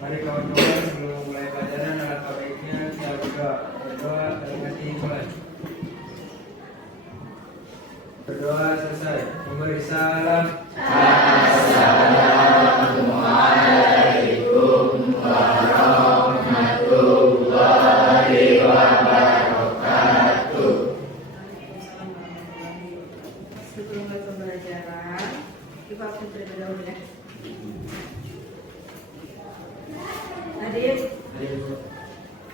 Mari kawan-kawan, sebelum mulai pelajaran alangkah baiknya kita berdoa terima kasih Tuhan. Berdoa selesai. Memberi salam. Assalamualaikum warahmatullahi wabarakatuh. Sebelum mulai pembelajaran, Ibu absen terlebih dahulu ya. Adit,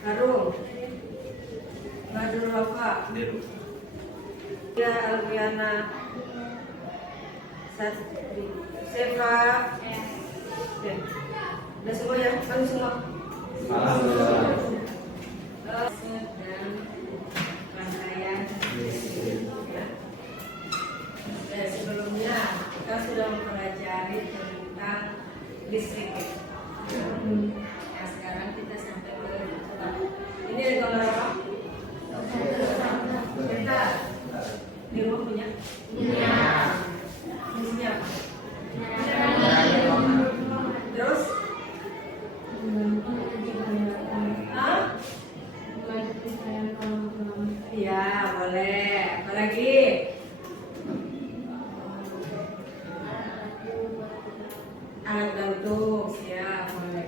Karung, Badul Wafa, Ya Alviana, Satri, Seva, ya. Udah semua ya, kami semua. Dan rangkaian ya. Dan sebelumnya kita sudah mempelajari tentang listrik. Nah, sekarang kita sampai ke ini ada gambar apa? Kita di rumah punya? Punya. Fungsinya apa? Terus? Iya, boleh. Apa lagi? Alat bantu, siap. Boleh.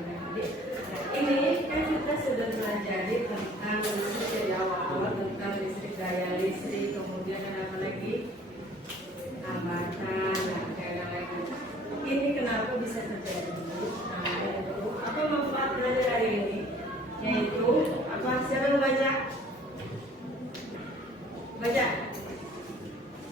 Ini kan kita sudah pelajari tentang listrik dari awal, tentang listrik, daya listrik, kemudian apa lagi? Hambatan, dan lagi. Ini kenapa bisa terjadi? Nah, itu apa manfaat belajar hari ini? Yaitu apa? Siapa yang baca? Baca.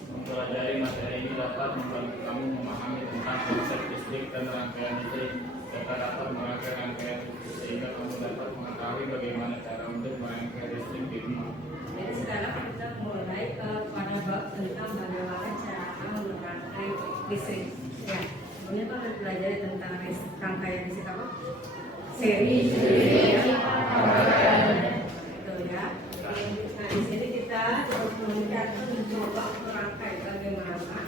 Mempelajari materi ini dapat membantu kamu memahami tentang konsep listrik dan rangkaian listrik, serta dapat merangkai rangkaian listrik sehingga kamu dapat mengetahui bagaimana cara untuk merangkai listrik di rumah. Jadi sekarang kita mulai pada bab tentang bagaimana cara merangkai listrik. Ya, kemudian kita pelajari tentang rangkaian listrik apa? Seri. Itu ya. Nah, di sini kita mencoba merangkai bagaimana cara.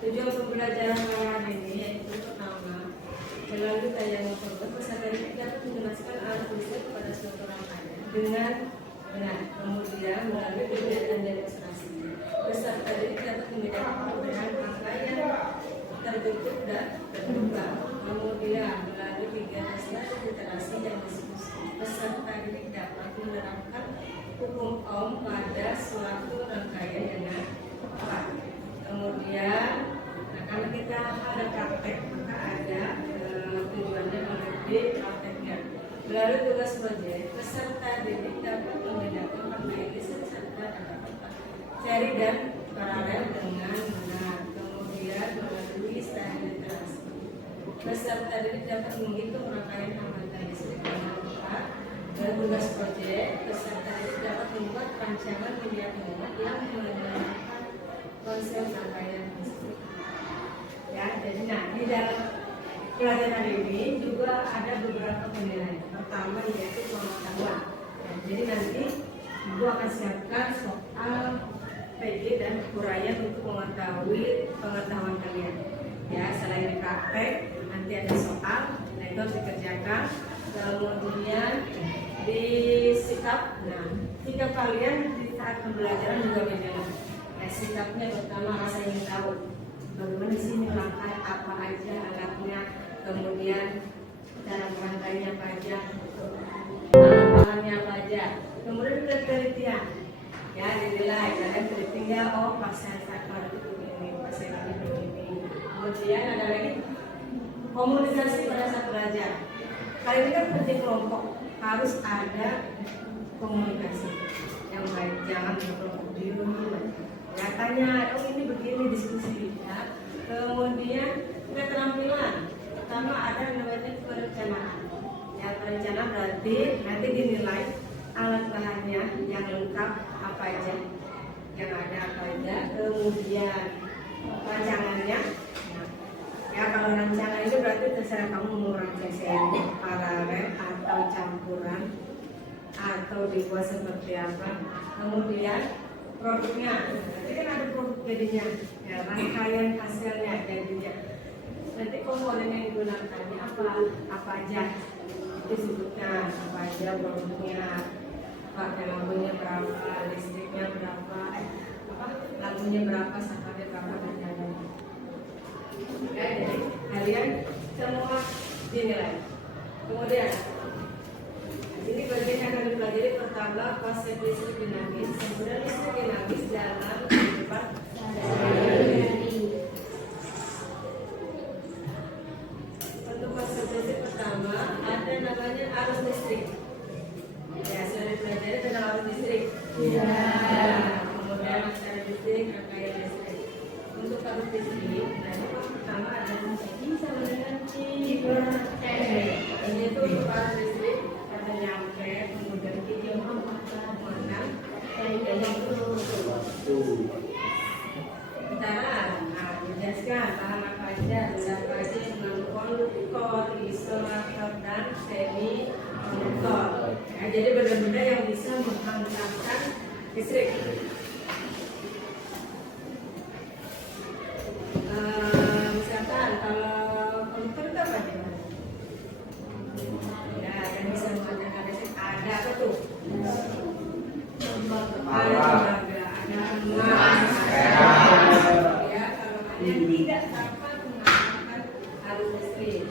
Tujuan pembelajaran hari ini yaitu pertama, melalui tayangan program peserta didik dapat menjelaskan arus listrik pada suatu rangkaian dengan benar. Kemudian melalui video dan demonstrasi, peserta didik dapat membedakan perbedaan rangkaian tertutup dan terbuka. Kemudian melalui kegiatan literasi dan diskusi, peserta didik dapat menerapkan hukum Ohm pada suatu rangkaian dengan tepat. Kemudian, nah, karena kita ada praktek, maka ada tujuannya melalui prakteknya. Melalui tugas proyek, peserta didik dapat membedakan rangkaian listrik serta seri dan paralel dengan benar. Kemudian melalui studi literasi, peserta didik dapat menghitung rangkaian hambatan listrik dengan tepat. Dan tugas proyek, peserta didik dapat membuat rancangan media penguat yang menggunakan konsep rangkaian listrik. Ya, jadi di dalam pelajaran hari ini juga ada beberapa penilaian. Pertama yaitu pengetahuan. Ya, jadi nanti Ibu akan siapkan soal PG dan uraian untuk mengetahui pengetahuan kalian. Ya, selain di praktek, nanti ada soal, nah itu harus dikerjakan. Kemudian di sikap, nah sikap kalian di saat pembelajaran juga beda. Nah, sikapnya pertama rasa ingin tahu bagaimana di sini rangkai apa aja alatnya, kemudian cara merangkainya apa aja, alat-alatnya apa aja, kemudian penelitian. Ya, dinilai kalian penelitian, oh pasien saklar itu begini, pasien ini begini. Kemudian ada lagi komunikasi pada saat belajar. Kali ini kan penting kelompok, harus ada komunikasi yang baik, jangan berkelompok diri. Ya, tanya, oh ini begini diskusi. Ya. Kemudian keterampilan, pertama ada namanya perencanaan. Ya, perencanaan berarti nanti dinilai alat bahannya yang lengkap apa aja, yang ada apa aja. Kemudian rancangannya. Nah, ya kalau rancangan itu berarti terserah kamu mau rancang seri, paralel atau campuran atau dibuat seperti apa. Kemudian produknya, nanti kan ada produk jadinya, ya, rangkaian hasilnya, jadi nanti komponen yang digunakannya apa aja disebutkan, apa aja produknya, pakai lampunya berapa, listriknya berapa, lampunya berapa, sampahnya berapa dan lain-lain. Ya, jadi kalian semua dinilai. Kemudian ini bagian yang akan dipelajari pertama konsep listrik dinamis, kemudian listrik dinamis dalam kehidupan sehari-hari. Untuk konsep listrik pertama ada namanya arus listrik. Ya, sudah dipelajari tentang arus listrik. Ya. Kemudian arus listrik, rangkaian listrik. Untuk arus listrik, nah ini pertama ada I sama dengan ini itu untuk arus listrik ada nyampe, kemudian kita menang, yang sementara, nah dijelaskan bahan apa aja yang mengkonduktor, isolator dan semi konduktor. Ya, jadi benda-benda yang bisa menghantarkan listrik. Misalkan kalau konduktor itu apa aja? Ya, yang bisa menghantarkan listrik ada apa tuh? Ada tembaga, ada emas. Ya, kalau kalian tidak dapat menghasilkan arus listrik,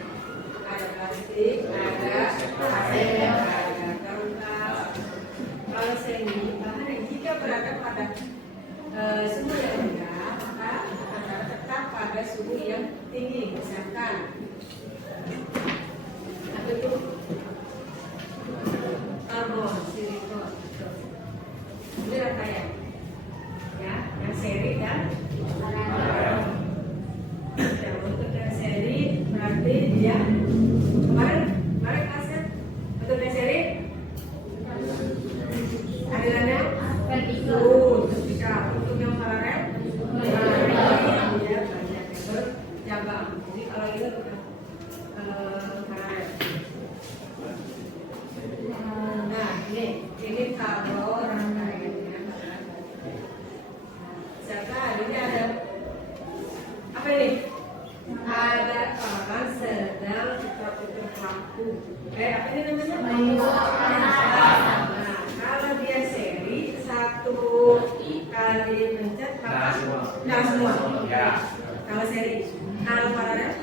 ada plastik, ada kaset, ada kertas. Kalau semi bahan yang jika berada pada suhu yang rendah, maka akan tetap pada suhu yang tinggi. Misalkan apa itu? Karbon, silikon. Ini rangkaian, ya, yang seri dan paralel. Ya, untuk yang seri berarti dia kemarin kasih untuk yang seri alirannya vertikal. Untuk yang paralel dia banyak bercabang. Jadi kalau ini bukan paralel. Nah, ini kalau rangkaiannya. Misalkan ini ada apa ini? Ada orang sedang putar-putar lampu. Apa ini namanya? Nah, kalau dia seri satu kali pencet maka nyala semua. Kalau seri, kalau paralel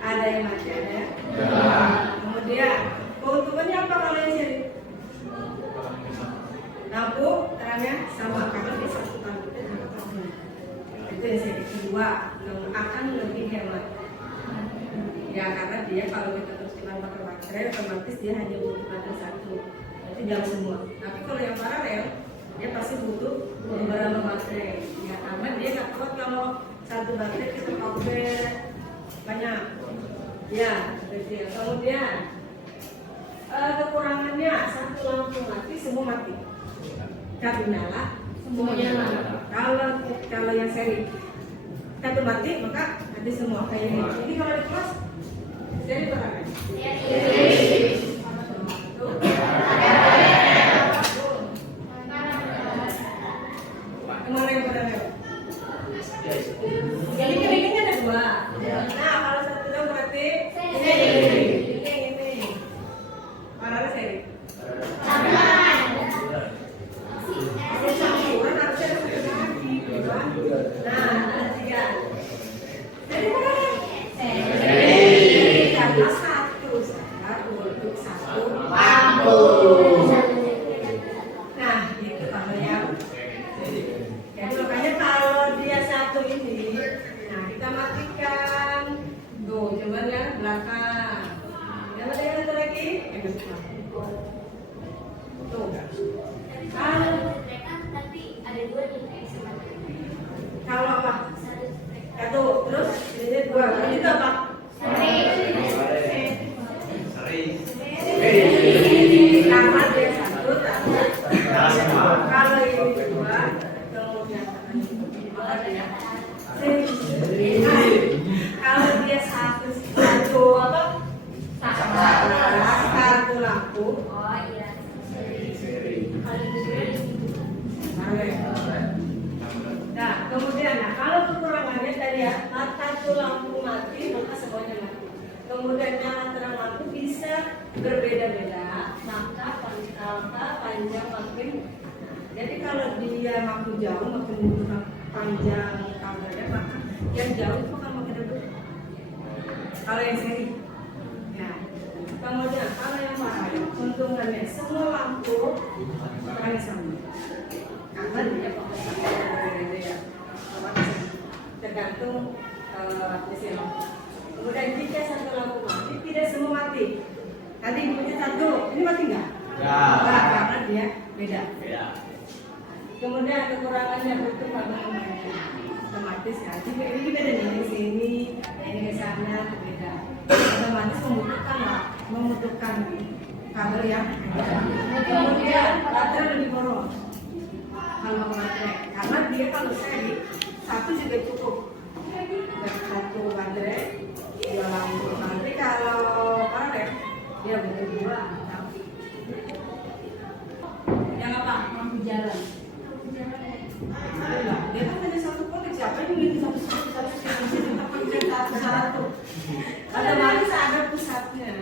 ada yang mati, ada ya. Kemudian keuntungannya apa kalau yang seri? Lampu terangnya sama karena dia satu kali itu yang seri. Kedua akan lebih hemat. Ya karena dia kalau kita terus pakai baterai otomatis dia hanya butuh baterai satu, itu jalan semua. Tapi kalau yang paralel dia pasti butuh beberapa baterai. Ya karena dia nggak kuat kalau satu baterai kita pakai banyak. Ya, betul. Kemudian kekurangannya satu lampu mati semua mati. Satu nyala semuanya nyala. Kalau yang seri satu mati maka mati semua kayak ini. Jadi kalau di kelas seri berapa? Kemana yang paralel? Jadi ini ada dua. Nah kalau satu itu berarti ini. Paralel seri. Campuran harusnya ada satu lagi. Nah ada tiga. Jadi paralel. Karena satu untuk satu lampu. Nah itu kalau yang jadi makanya kalau dia satu ini, nah kita matikan. Tuh, coba lihat belakang. Yang ada yang satu lagi? Tuh. Kalau apa? Satu, terus ini dua. Ini apa? Karena dia satu, kalau ini dua, kemudian ya. Kalau dia satu apa? Satu lampu. Oh iya. Nah, kemudian kalau kekurangan ya, satu lampu mati maka semuanya mati. Kemudian nyala terang lampu bisa berbeda-beda, maka panjang makin. Jadi kalau dia makin jauh makin panjang kabelnya, maka yang jauh itu akan makin redup. Kalau yang seri, ya. Kemudian kalau yang paralel, keuntungannya semua lampu akan sama. Karena dia pokoknya berbeda ya. Tergantung mesin. Kemudian jika satu lampu mati, tidak semua mati. Tadi ini satu, ini mati nggak? Nggak, karena dia beda. Kemudian kekurangannya bentuk bangunannya otomatis ya. Jika ini beda nih, yang sini, yang ini ke sana, beda. Otomatis membutuhkan kabel yang kemudian baterai lebih boros. Kalau baterai, karena dia kalau seri satu juga cukup. Satu baterai, dua lampu. Nanti kalau paralel dia butuh dua. Yang apa? Lampu jalan. Dia kan hanya satu konek, siapa yang milih satu. Otomatis ada pusatnya.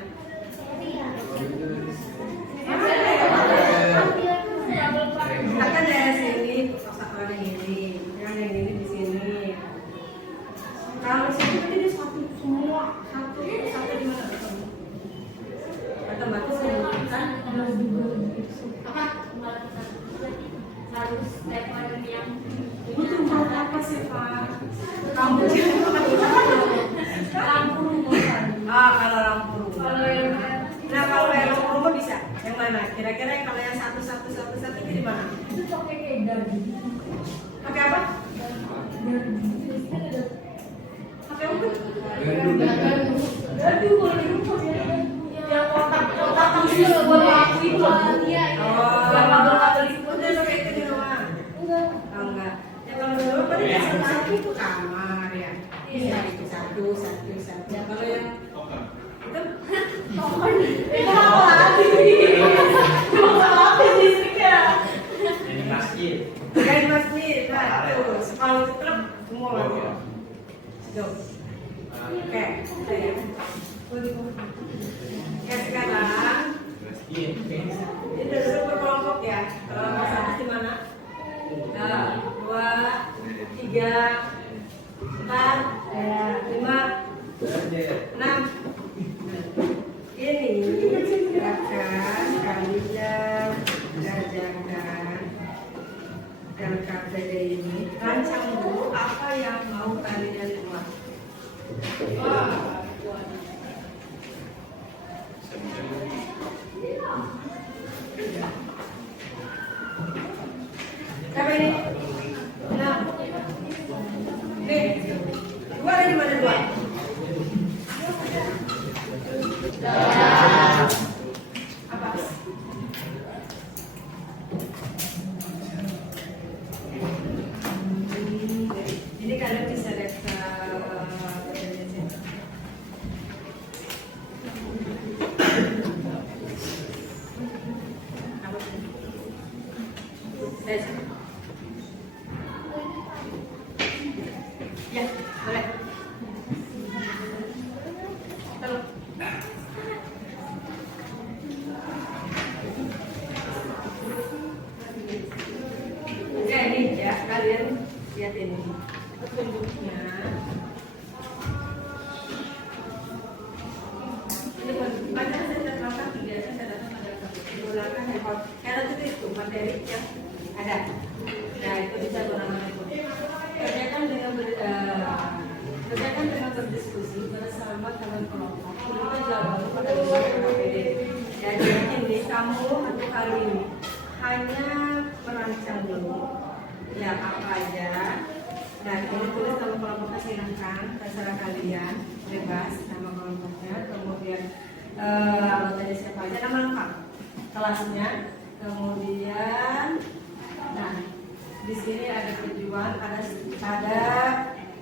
Akan daerah sini, kotak yang ini, yang ini di sini. Kalau sini berarti dia satu semua, satu di mana? Otomatis membutuhkan apa? Harus telepon yang butuh buat apa sih Pak? Lampu rumah. Kalau lampu rumah. Nah kalau yang lampu rumah bisa. Yang mana? Kira-kira kalau yang satu itu di mana? Itu pakai kayak gardu. Pakai apa? Pakai apa? Gardu kalau di rumah ya. Yang kotak kecil buat lampu itu. Iya. Kabel itu udah pakai itu di rumah. Enggak. Ya kalau di rumah pada dasar satu itu kamar ya. Iya itu satu. Kalau yang itu Tohon. Itu apa lagi? Apa listriknya? Ini masjid. kain masjid. Nah itu kalau klub semua ya. Tuh. Oke. Ya sekarang ini duduk berkelompok ya. Kalau satu di mana? 2, 3, 4, 5, 6. Ini akan kalian kerjakan LKPD ini. Rancang dulu apa yang mau kalian buat. Siapa ini? Nah, nih, dua ada di mana dua? Apa? Ini kalian bisa lihat ya, boleh. Tolong. Ya ini ya, kalian lihat ini petunjuknya. Ini banyak saya terangkan kegiatan saya datang pada menggunakan handphone. Karena itu materi yang ada. Nah itu bisa gunakan handphone. Kerjakan dengan berdiskusi bersama teman kelompok. Kita jawab pada KPD. Jadi ini kamu untuk kali ini hanya merancang dulu ya apa aja. Nah ini tulis nama kelompoknya, silahkan terserah kalian, bebas nama kelompoknya. Kemudian anggotanya siapa aja, nama lengkap, kelasnya. Kemudian, nah di sini ada tujuan, ada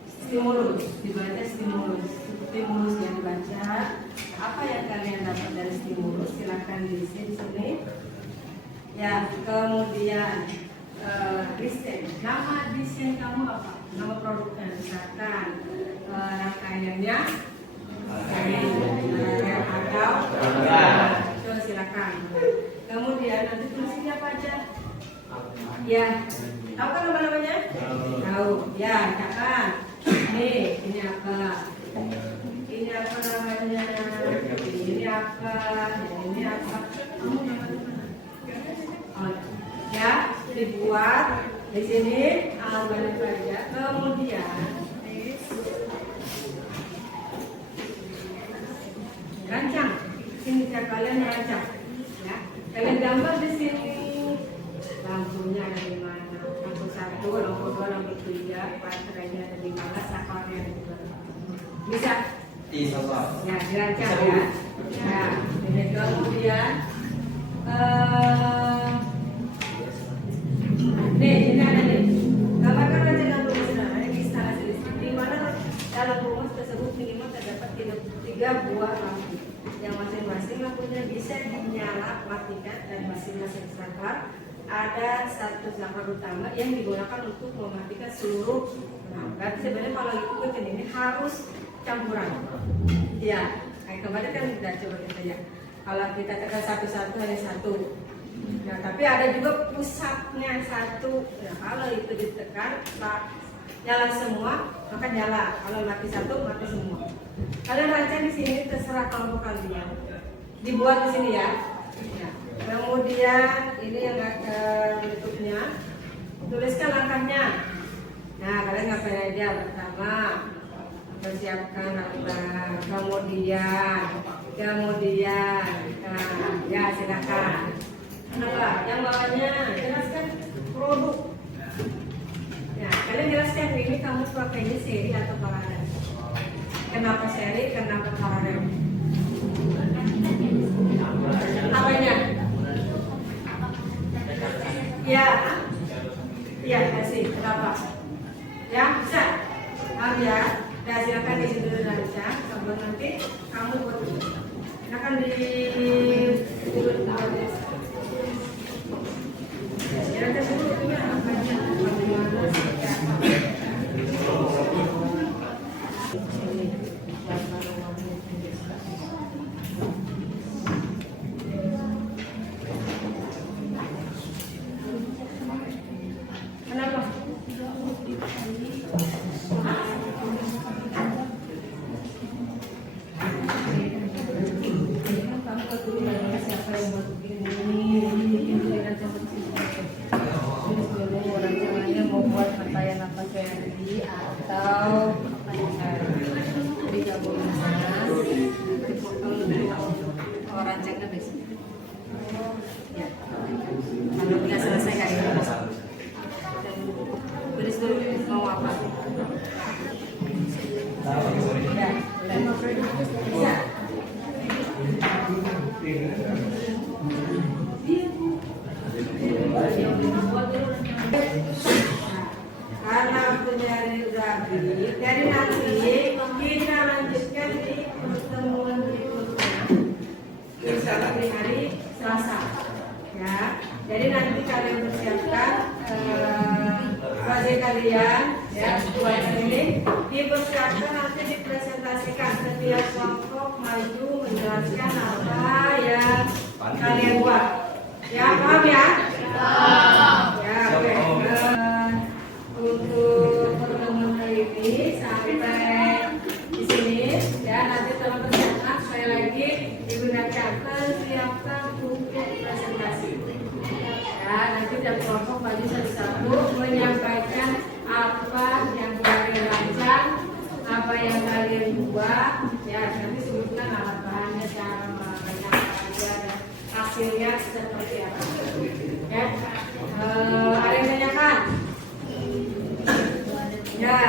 stimulus, dibaca stimulus yang dibaca. Apa yang kalian dapat dari stimulus silahkan diisi di sini. Ya, kemudian desain. Nama desain kamu apa? Nama produknya, misalkan rangkaiannya atau silakan. Kemudian nanti tulisnya apa aja? Ya, tahu kan nama-namanya? Tahu. Ya, catat. Nih, ini apa? Ini apa namanya? Ini apa? Ini apa? Oh, ya, dibuat di sini alamatnya aja. Kemudian rancang. Ini kalian rancang, ya. Kalian gambar di sini. Lampunya ada di mana? Lampu 1, lampu 2, lampu 3, baterainya ada di mana? Sakornya ada di mana? Bisa? Bisa, Pak. Ya, dirancang ya. Nah, ini kemudian ini ada nih. Gambarkan rancangan rumah sederhana di instalasi listrik di mana dalam rumah tersebut minimal terdapat 3 buah lampu yang masing-masing lampunya bisa dinyala matikan dan masing-masing saklar ada 1 saklar utama yang digunakan untuk mematikan seluruh. Nah, berarti sebenarnya kalau itu begini ini harus campuran. Ya, kayak kemarin kan udah coba kita ya. Kalau kita tekan satu-satu hanya 1. Nah, tapi ada juga pusatnya 1. Nah, kalau itu ditekan, nyala semua, maka nyala. Kalau mati 1, mati semua. Kalian rancang di sini terserah kelompok kalian. Dibuat di sini ya. Ya. Kemudian ini yang berikutnya, tuliskan langkahnya. Nah, kalian ngapain aja? Pertama, persiapkan langkah. Kemudian, ya silakan. Kenapa? Yang bawahnya jelaskan produk. Ya, kalian jelaskan ini kamu pakainya seri atau paralel. Kenapa seri? Kenapa paralel? Apanya? Ya, ya kasih. Kenapa? Ya bisa. Ya. Nah, silakan di situ rancang. Kemudian nanti kamu buat. Silakan di kenapa? Siapa yang buat ini? Rancangannya mau buat pakaian apa seri atau digabungin sana. Kalau rancangnya besok. Ya. Kalau udah selesai kayak gitu. Tulis dulu mau apa? Ya, bisa. Karena waktunya udah habis, dari nanti kita lanjutkan di pertemuan berikutnya. Di hari Selasa, ya. Jadi nanti kalian persiapkan proyek kalian, ya, buat ini dipersiapkan nanti dipresentasikan setiap kelompok maju menjelaskan apa yang kalian buat. Ya, paham ya? Ya, oke. Untuk pertemuan hari ini sampai di sini, ya. Nanti tolong persiapkan sekali lagi digunakan persiapkan untuk presentasi. Ya, nanti tiap kelompok maju satu-satu menyampaikan apa yang kalian rancang, apa yang kalian buat. Ya, nanti sebutkan alat bahannya, cara memakainya dan hasilnya seperti apa. Ya, ada yang tanyakan? Ya,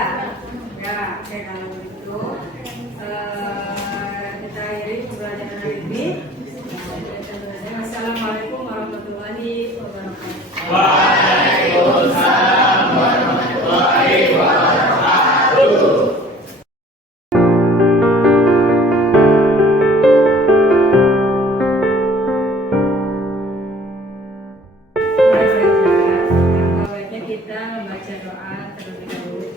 oke, kalau begitu kita akhiri pembelajaran hari ini. Assalamualaikum warahmatullahi wabarakatuh. Waalaikumsalam warahmatullahi wabarakatuh. Baiknya kita membaca doa terlebih dahulu.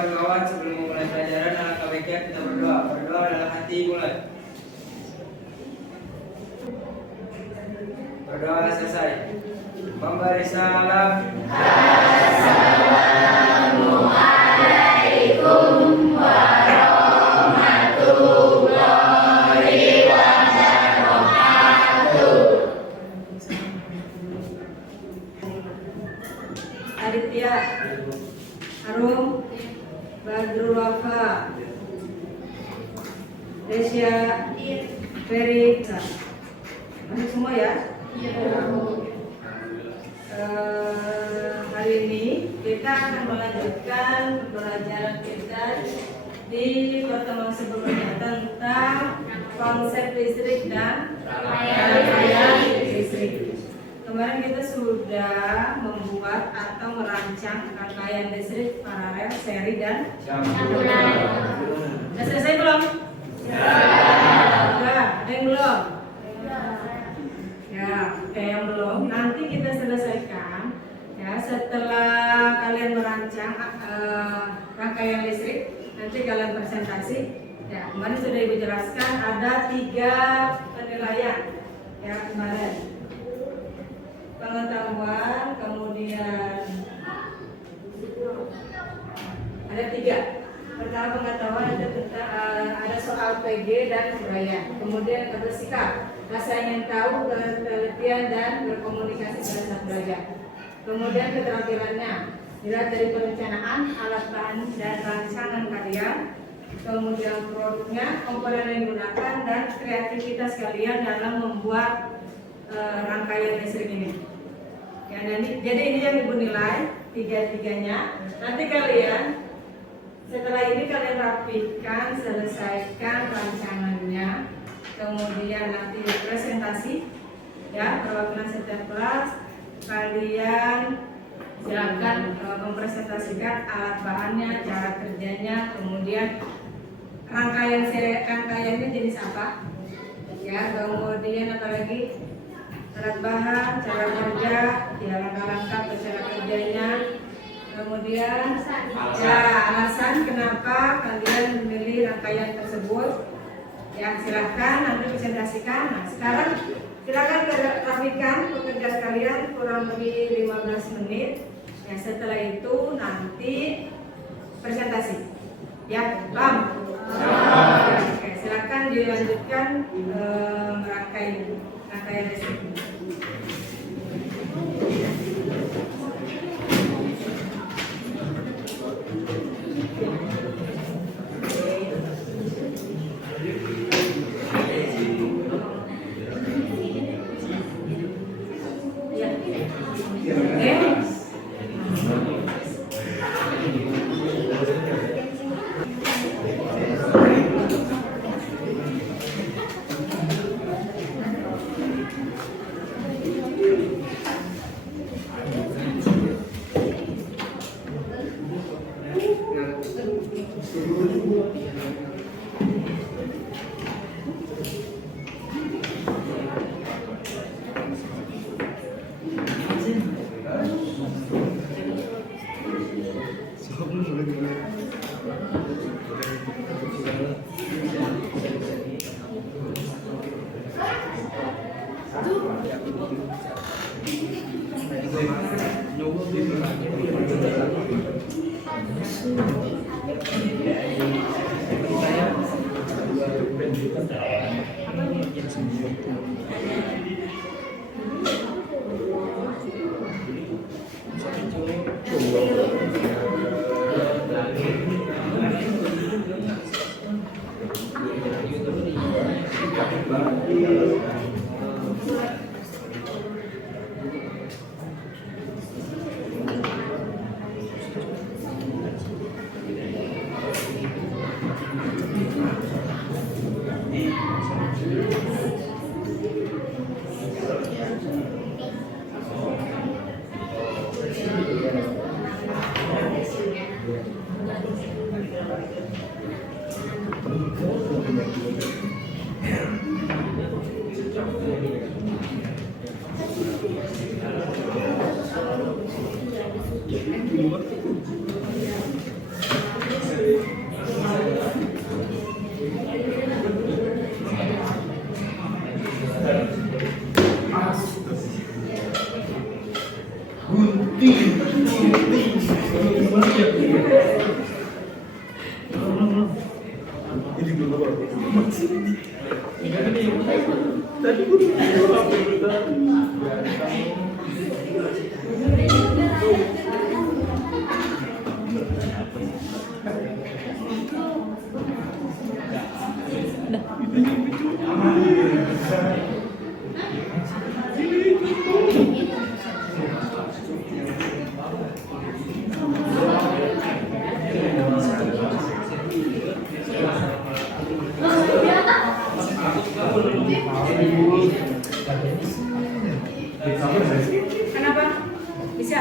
kawan-kawan, sebelum memulai pelajaran alangkah baiknya kita berdoa. Berdoa dalam hati, mulai. Berdoa selesai. Memberi salam. Assalamualaikum warahmatullahi wabarakatuh. Aditya, Arum, Badrul Wafa, Desya, Ferry, masuk semua ya? Hari ini kita akan melanjutkan pelajaran kita di pertemuan sebelumnya tentang konsep listrik dan rangkaian listrik. Kemarin kita sudah membuat atau merancang rangkaian listrik paralel, seri dan campuran. Sudah selesai belum? Sudah. Ada yang belum? Ya, oke, yang belum. Nanti kita selesaikan. Ya, setelah kalian merancang rangkaian listrik, nanti kalian presentasi. Ya, kemarin sudah Ibu jelaskan ada 3 penilaian. Ya, kemarin pengetahuan, kemudian ada 3. Pertama pengetahuan ada tentang ada soal PG dan uraian. Kemudian ada sikap, rasa ingin tahu, penelitian dan berkomunikasi pada saat belajar. Kemudian keterampilannya dilihat dari perencanaan, alat bahan dan rancangan kalian. Kemudian produknya, komponen yang digunakan dan kreativitas kalian dalam membuat rangkaian listrik ini. Ya, jadi ini yang Ibu nilai 3-3-nya. Nanti kalian setelah ini kalian rapikan, selesaikan rancangannya, kemudian nanti presentasi, ya, perwakilan setiap kelas. Kalian silakan mempresentasikan alat bahannya, cara kerjanya, kemudian rangkaiannya jenis apa, ya, kemudian apa lagi, alat bahan, cara kerja, ya, langkah-langkah cara kerjanya, kemudian ya alasan kenapa kalian memilih rangkaian tersebut. Ya, silakan nanti presentasikan. Nah, sekarang silakan rapikan pekerjaan kalian kurang lebih 15 menit. Ya, setelah itu nanti presentasi. Ya, paham? Oke, silakan dilanjutkan rangkaian listrik. Kenapa? Bisa?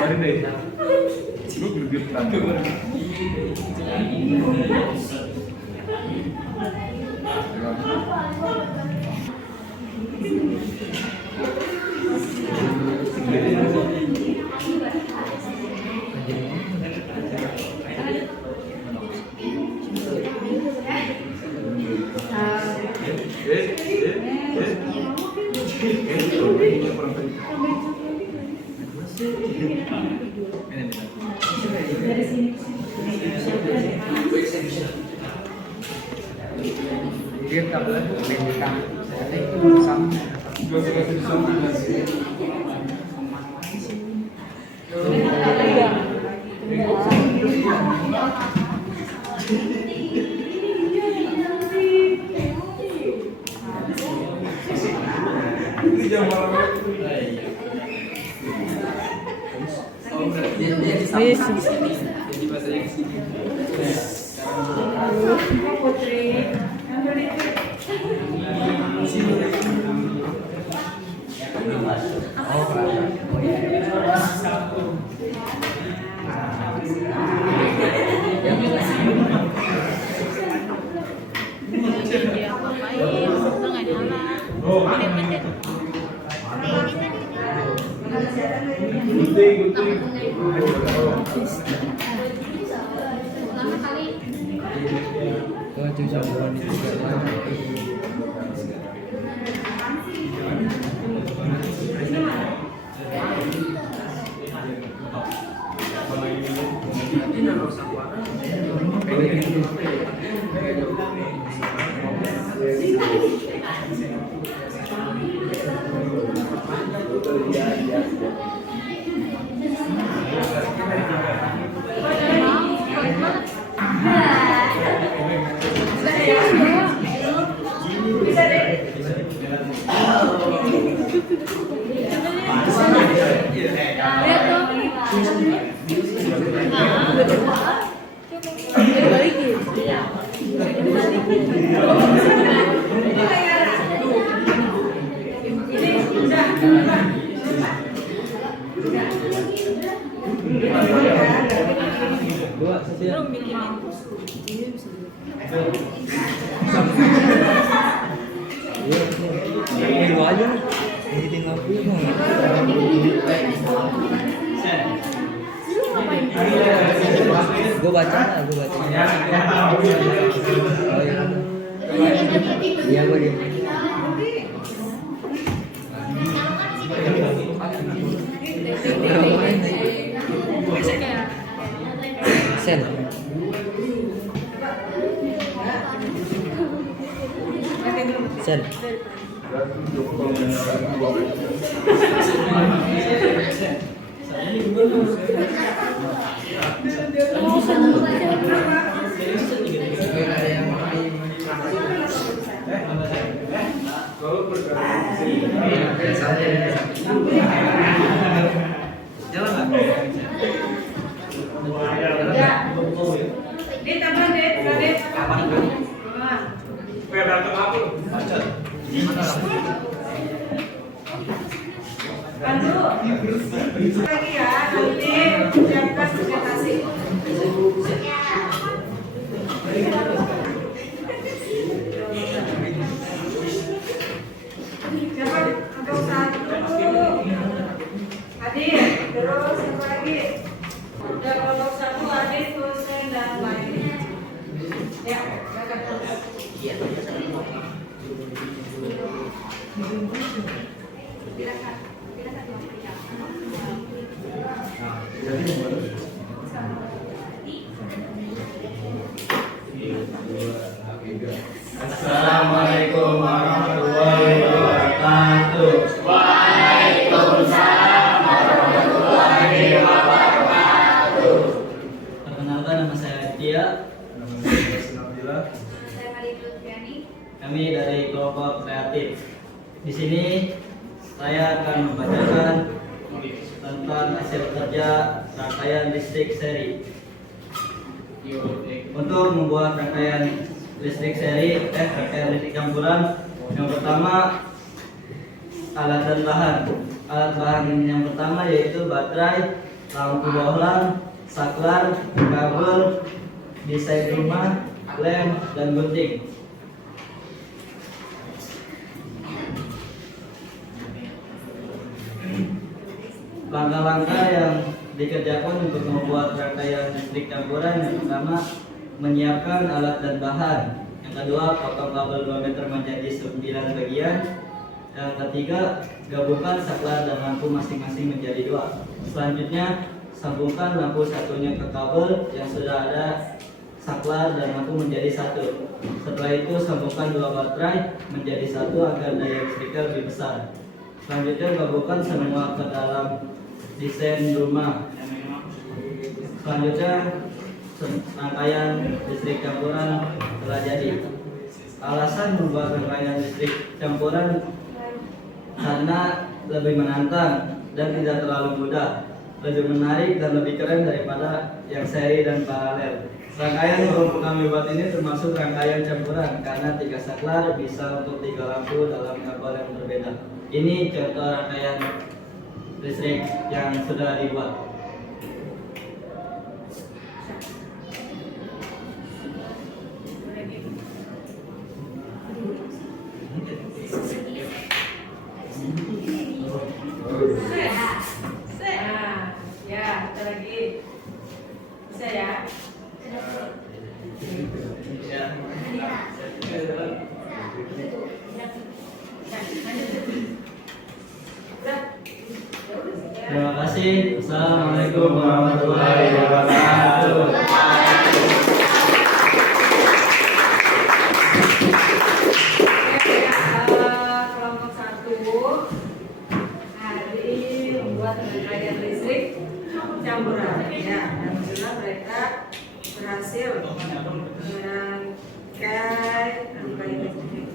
Putri, Gue baca. Oh iya gue di. Sen. Sen. Jalan lagi ya, nanti siapkan presentasi. Siapa? Untuk satu. Hadir. Terus siapa lagi? Udah kelompok satu Hadir, Husen dan lain. Ya, silakan. Assalamualaikum warahmatullahi wabarakatuh. Perkenalkan, nama saya Aditya. Saya Maria Lutfiani. Kami dari kelompok kreatif. Di sini saya akan membacakan tentang hasil kerja rangkaian listrik seri. Untuk membuat rangkaian listrik seri, rangkaian listrik campuran, yang pertama alat dan bahan. Alat bahan yang pertama yaitu baterai, lampu bohlam, saklar, kabel, desain rumah, lem, dan gunting. Langkah-langkah yang dikerjakan untuk membuat rangkaian listrik campuran, yang pertama menyiapkan alat dan bahan, yang kedua potong kabel 2 meter menjadi 9 bagian, yang ketiga gabungkan saklar dan lampu masing-masing menjadi 2. Selanjutnya sambungkan lampu satunya ke kabel yang sudah ada saklar dan lampu menjadi 1. Setelah itu sambungkan 2 baterai menjadi 1 agar daya listriknya lebih besar. Selanjutnya gabungkan semua ke dalam desain rumah. Selanjutnya rangkaian listrik campuran telah jadi. Alasan membuat rangkaian listrik campuran karena lebih menantang dan tidak terlalu mudah, lebih menarik dan lebih keren daripada yang seri dan paralel. Rangkaian yang kami buat ini termasuk rangkaian campuran karena 3 saklar bisa untuk 3 lampu dalam kabel yang berbeda. Ini contoh rangkaian listrik yang sudah dibuat. Nah, ya, kita lagi. Bisa ya? Terima kasih. Assalamualaikum warahmatullahi wabarakatuh. Kelompok 1 hari ini membuat rangkaian listrik campuran. Ya, alhamdulillah mereka berhasil merangkai rangkaian listrik.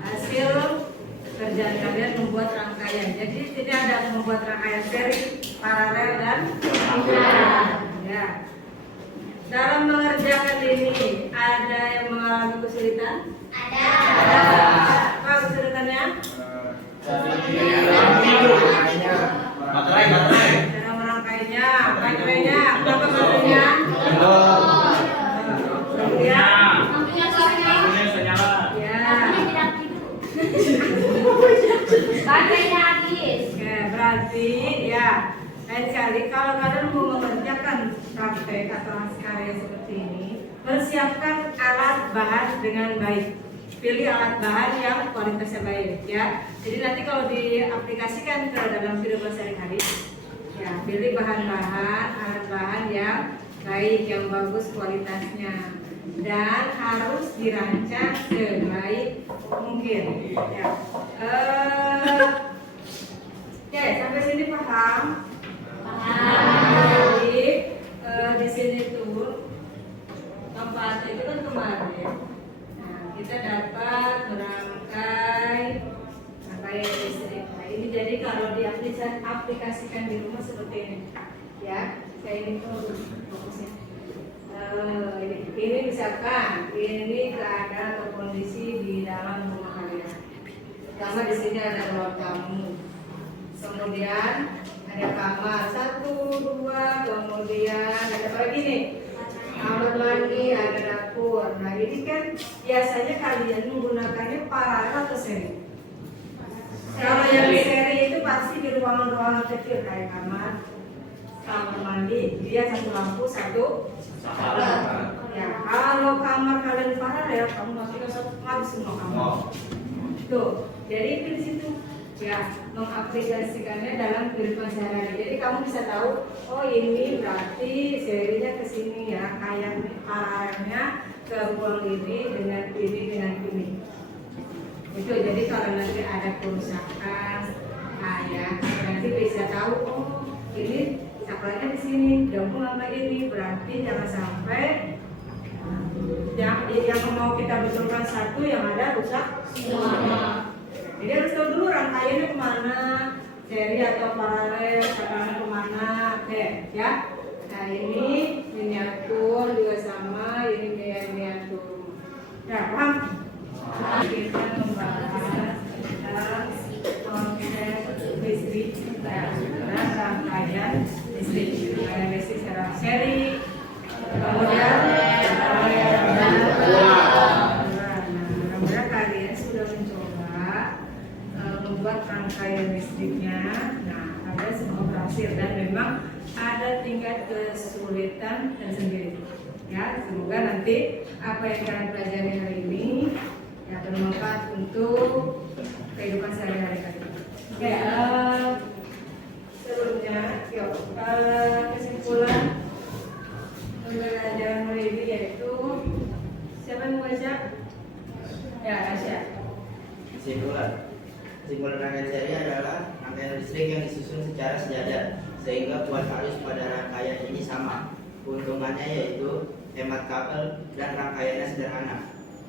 Hasil kerjaan kalian membuat rangkaian. Jadi tidak ada membuat rangkaian seri, paralel dan ya. Dalam mengerjakan ini ada yang mengalami kesulitan? Ada. Apa kesulitannya? Baterai. Cara merangkainya, baterainya, berapa baterainya? Kemudian, ya. Baterainya habis. Oke, berarti ya lain kali kalau kalian mau mengerjakan praktek atau karya seperti ini, persiapkan alat bahan dengan baik. Pilih alat bahan yang kualitasnya baik ya. Jadi nanti kalau diaplikasikan ke dalam kehidupan sehari-hari, ya pilih bahan-bahan, alat bahan yang baik, yang bagus kualitasnya, dan harus dirancang sebaik mungkin. Ya. Oke, sampai sini paham? Jadi di sini tuh tempat itu kan kemarin. Nah, kita dapat merangkai listrik. Nah, ini jadi kalau diaplikasikan di rumah seperti ini, ya. Saya ini tuh fokusnya. Ini misalkan ini keadaan atau kondisi di dalam rumah kalian. Pertama di sini ada ruang tamu. Kemudian ada kamar 1, 2, kemudian ada apa lagi nih? Kamar mandi, ada dapur. Nah ini kan biasanya kalian menggunakannya paralel atau seri. Kalau yang seri itu pasti di ruangan-ruangan kecil kayak kamar, dia satu lampu satu sahabat. Ya, kalau kamar kalian paralel, kamu matikan satu kali semua kamar. Tuh, jadi itu di situ ya mengaplikasikannya dalam kehidupan sehari-hari. Jadi kamu bisa tahu, oh ini berarti serinya ke sini ya, kayak paralelnya ke ruang ini dengan ini. Itu jadi kalau nanti ada kerusakan, ya nanti bisa tahu, oh ini saklanya di sini, gabung sama ini, berarti jangan sampai yang mau kita betulkan satu yang ada rusak semua. Jadi harus tahu dulu rangkaiannya kemana, seri atau paralel, sekarang kemana, oke ya. Nah ini miniatur juga sama, ini miniatur. Ya paham? Kita membahas tentang konsep listrik dan rangkaian listrik. Rangkaian listrik secara seri, kemudian mudah-mudahan kalian sudah mencoba membuat rangkaian listriknya. Nah, kalian semua berhasil dan memang ada tingkat kesulitan tersendiri. Ya, semoga nanti apa yang kalian pelajari hari ini ya bermanfaat untuk kehidupan sehari-hari kalian. Oke, sebelumnya, yuk kesimpulan pembelajaran hari ini yaitu siapa yang mau baca? Ya, Rasya. Kesimpulan rangkaian seri adalah rangkaian listrik yang disusun secara sejajar sehingga kuat arus pada rangkaian ini sama. Keuntungannya yaitu hemat kabel dan rangkaiannya sederhana.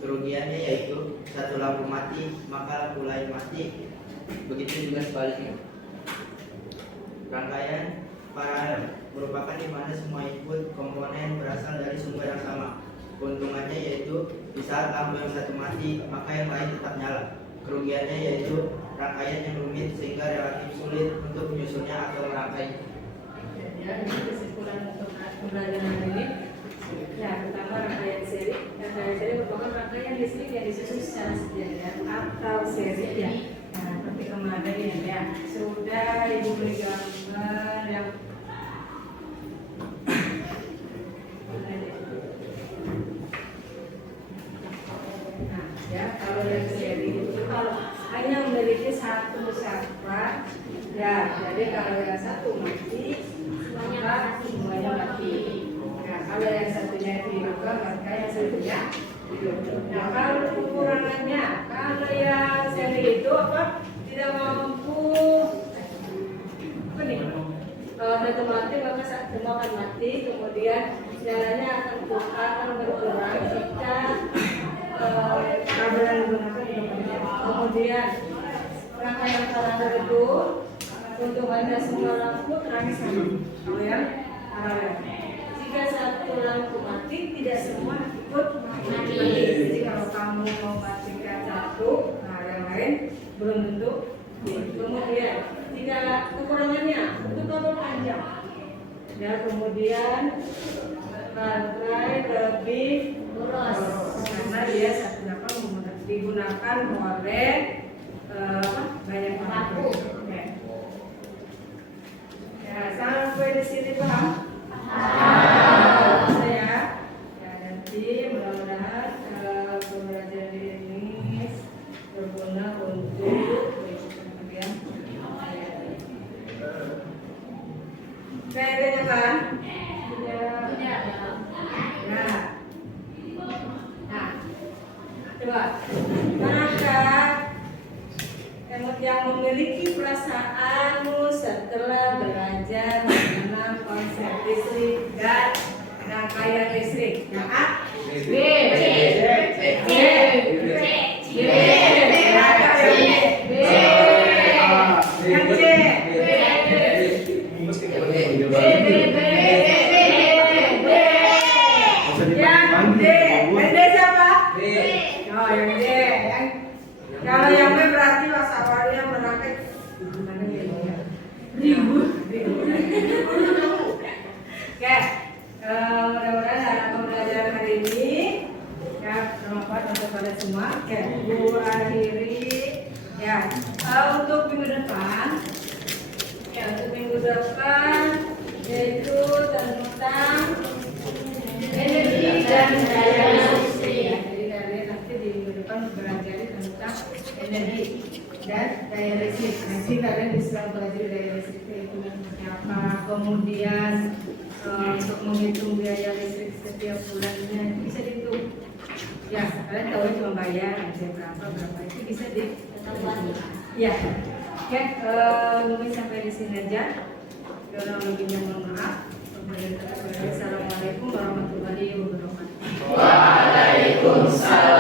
Kerugiannya yaitu satu lampu mati maka lampu lain mati. Begitu juga sebaliknya. Rangkaian paralel merupakan di mana semua input komponen berasal dari sumber yang sama. Keuntungannya yaitu di saat lampu yang satu mati maka yang lain tetap nyala. Kerugiannya yaitu rangkaian yang rumit sehingga relatif sulit untuk menyusunnya atau merangkainya. Ya, ini kesimpulan untuk pembelajaran hari ini. Ya, pertama rangkaian seri. Rangkaian seri merupakan rangkaian listrik yang disusun secara sejajar atau seri ya. Nah, seperti kemarin ya, sudah ibu beri gambar yang nah, ya kalau yang seri itu kalau hanya memiliki satu saklar, ya jadi kalau yang satu mati maka semuanya mati. Nah, kalau yang satunya hidup maka yang satunya hidup. Nah, kalau kekurangannya, kalau yang seri itu apa tidak mampu apa nih? Satu mati maka semua akan mati. Kemudian jalannya akan berkurang jika kabel yang digunakan tidak. Kemudian rangkaian paralel itu keuntungannya semua lampu terangnya sama. Kalau yang paralel, jika satu lampu mati tidak semua ikut mati. Jadi kalau kamu mau matikan satu, nah yang lain belum tentu. Kemudian jika kekurangannya itu kabel panjang. Ya kemudian baterai lebih boros karena dia satu digunakan oleh banyak lampu. Ya sampai di sini paham? Paham. Ya nanti mudah-mudahan pembelajaran ini berguna untuk kemudian. Kayaknya kan? Ya. Nah, coba. Manakah yang memiliki perasaanmu setelah belajar mengenal konsep listrik dan rangkaian listrik? Yang A? B. Yang C? Yang D siapa? Oh, yang D. Kalau yang B berarti wasawalnya merangkai ribu. Oke, mudah-mudahan dalam pembelajaran hari ini ya bermanfaat untuk pada semua. Oke, Bu akhiri ya untuk minggu depan. Ya untuk minggu depan yaitu tentang dan daya listrik. Nanti kalian bisa belajar daya listrik itu seperti apa. Kemudian untuk menghitung biaya listrik setiap bulannya itu bisa dihitung. Ya, kalian tahu cuma bayar aja berapa itu bisa dihitung. Ya, oke, mungkin sampai di sini aja. Kurang lebihnya mohon maaf. Assalamualaikum warahmatullahi wabarakatuh. Waalaikumsalam.